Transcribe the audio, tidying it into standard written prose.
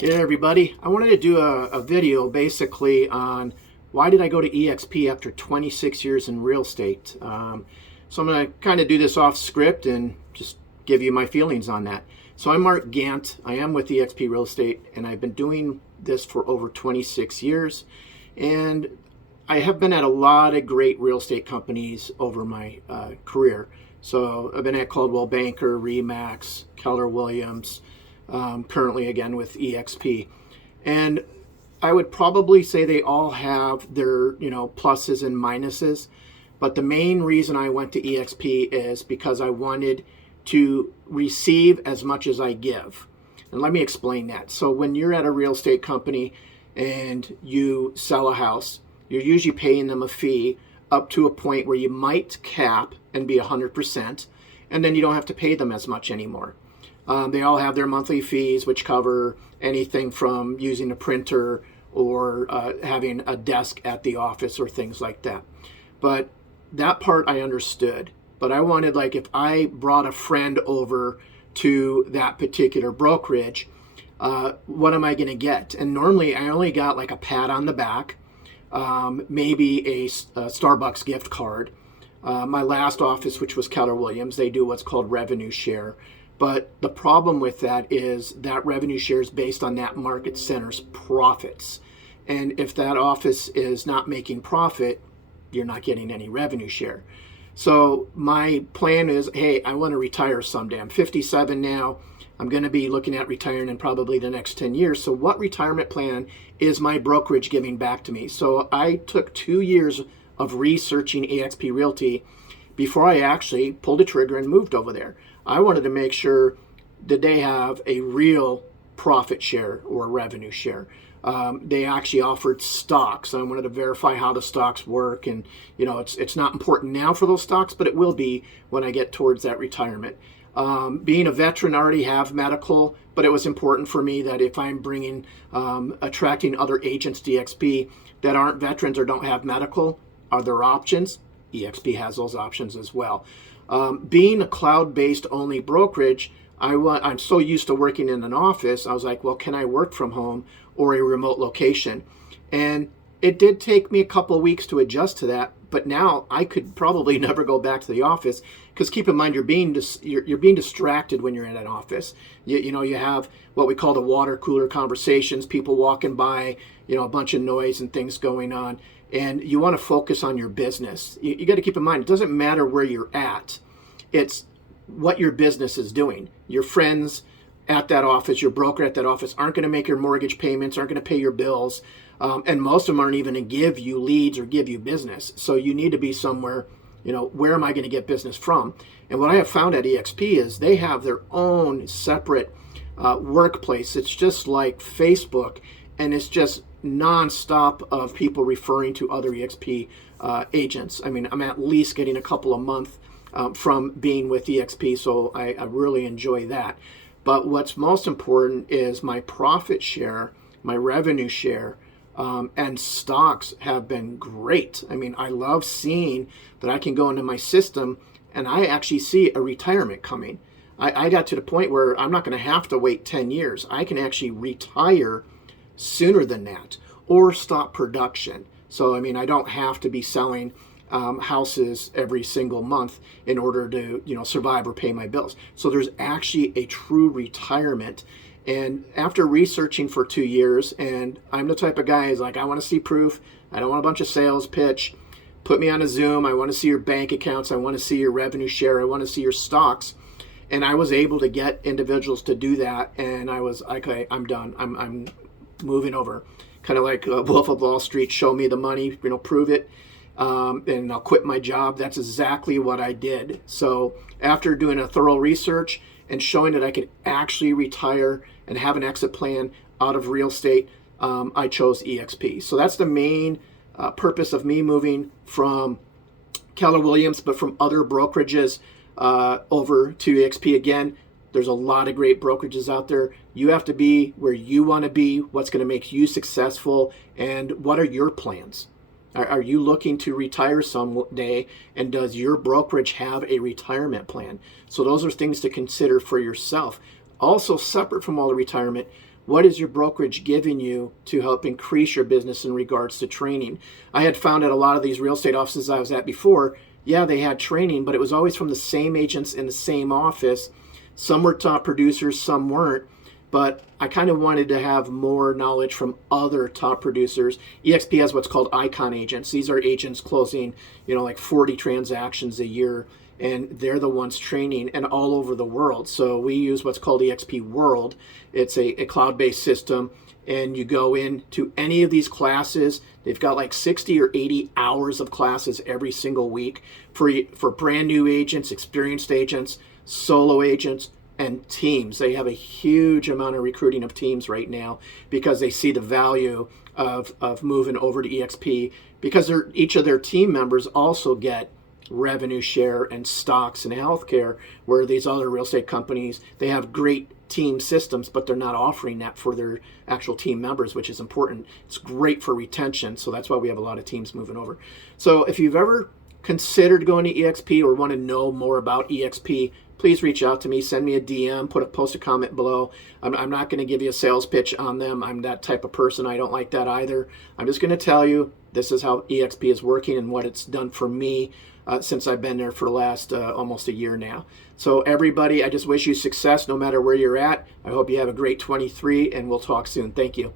Hey everybody, I wanted to do a video basically on why did I go to eXp after 26 years in real estate. So I'm going to kind of do this off script and just give you my feelings on that. So I'm Mark Gant. I am with eXp Real Estate and I've been doing this for over 26 years. And I have been at a lot of great real estate companies over my career. So I've been at Coldwell Banker, Remax, Keller Williams, currently again with eXp. And I would probably say they all have their, pluses and minuses. But the main reason I went to eXp is because I wanted to receive as much as I give. And let me explain that. So when you're at a real estate company and you sell a house, you're usually paying them a fee up to a point where you might cap and be 100%, and then you don't have to pay them as much anymore. They all have their monthly fees, which cover anything from using a printer or having a desk at the office or things like that. But that part I understood. But I wanted, like, if I brought a friend over to that particular brokerage, what am I going to get? And normally I only got like a pat on the back, maybe a Starbucks gift card. My last office, which was Keller Williams, they do what's called revenue share. But the problem with that is that revenue share is based on that market center's profits. And if that office is not making profit, you're not getting any revenue share. So my plan is, hey, I want to retire someday. I'm 57 now. I'm going to be looking at retiring in probably the next 10 years. So what retirement plan is my brokerage giving back to me? So I took 2 years of researching eXp Realty before I actually pulled the trigger and moved over there. I wanted to make sure that they have a real profit share or revenue share. They actually offered stocks. I wanted to verify how the stocks work, and it's not important now for those stocks, but it will be when I get towards that retirement. Being a veteran, I already have medical, but it was important for me that if I'm attracting other agents to eXp that aren't veterans or don't have medical, are there options? eXp has those options as well. Being a cloud-based only brokerage, I'm so used to working in an office. I was like, well, can I work from home or a remote location? And it did take me a couple of weeks to adjust to that, but now I could probably never go back to the office, because keep in mind, you're being distracted when you're in an office. You have what we call the water cooler conversations, people walking by, a bunch of noise and things going on, and you want to focus on your business. You got to keep in mind, it doesn't matter where you're at. It's what your business is doing. Your friends at that office, your broker at that office aren't going to make your mortgage payments, aren't going to pay your bills, and most of them aren't even going to give you leads or give you business. So you need to be somewhere, where am I going to get business from? And what I have found at eXp is they have their own separate workplace. It's just like Facebook, and it's just nonstop of people referring to other eXp agents. I mean, I'm at least getting a couple a month from being with eXp, so I really enjoy that. But what's most important is my profit share, my revenue share, and stocks have been great. I mean, I love seeing that I can go into my system and I actually see a retirement coming. I got to the point where I'm not going to have to wait 10 years. I can actually retire sooner than that or stop production. So, I mean, I don't have to be selling houses every single month in order to survive or pay my bills. So there's actually a true retirement. And after researching for 2 years, and I'm the type of guy who's like, I want to see proof. I don't want a bunch of sales pitch. Put me on a Zoom. I want to see your bank accounts. I want to see your revenue share. I want to see your stocks. And I was able to get individuals to do that. And I was like, okay, I'm done. I'm moving over. Kind of like Wolf of Wall Street, show me the money, prove it. And I'll quit my job. That's exactly what I did. So after doing a thorough research and showing that I could actually retire and have an exit plan out of real estate, I chose eXp. So that's the main purpose of me moving from Keller Williams, but from other brokerages over to eXp. Again, there's a lot of great brokerages out there. You have to be where you want to be, what's going to make you successful, and what are your plans? Are you looking to retire someday, and does your brokerage have a retirement plan? So those are things to consider for yourself. Also, separate from all the retirement, what is your brokerage giving you to help increase your business in regards to training? I had found at a lot of these real estate offices I was at before, yeah, they had training, but it was always from the same agents in the same office. Some were top producers, some weren't. But I kind of wanted to have more knowledge from other top producers. eXp has what's called icon agents. These are agents closing, like 40 transactions a year, and they're the ones training and all over the world. So we use what's called eXp World. It's a cloud-based system, and you go into any of these classes. They've got like 60 or 80 hours of classes every single week for brand new agents, experienced agents, solo agents, and teams. They have a huge amount of recruiting of teams right now because they see the value of moving over to eXp, because each of their team members also get revenue share and stocks and healthcare, where these other real estate companies, they have great team systems, but they're not offering that for their actual team members, which is important. It's great for retention, so that's why we have a lot of teams moving over. So if you've ever considered going to eXp or want to know more about eXp, please reach out to me, send me a DM, post a comment below. I'm not going to give you a sales pitch on them. I'm that type of person. I don't like that either. I'm just going to tell you this is how eXp is working and what it's done for me since I've been there for the last almost a year now. So everybody, I just wish you success no matter where you're at. I hope you have a great 23, and we'll talk soon. Thank you.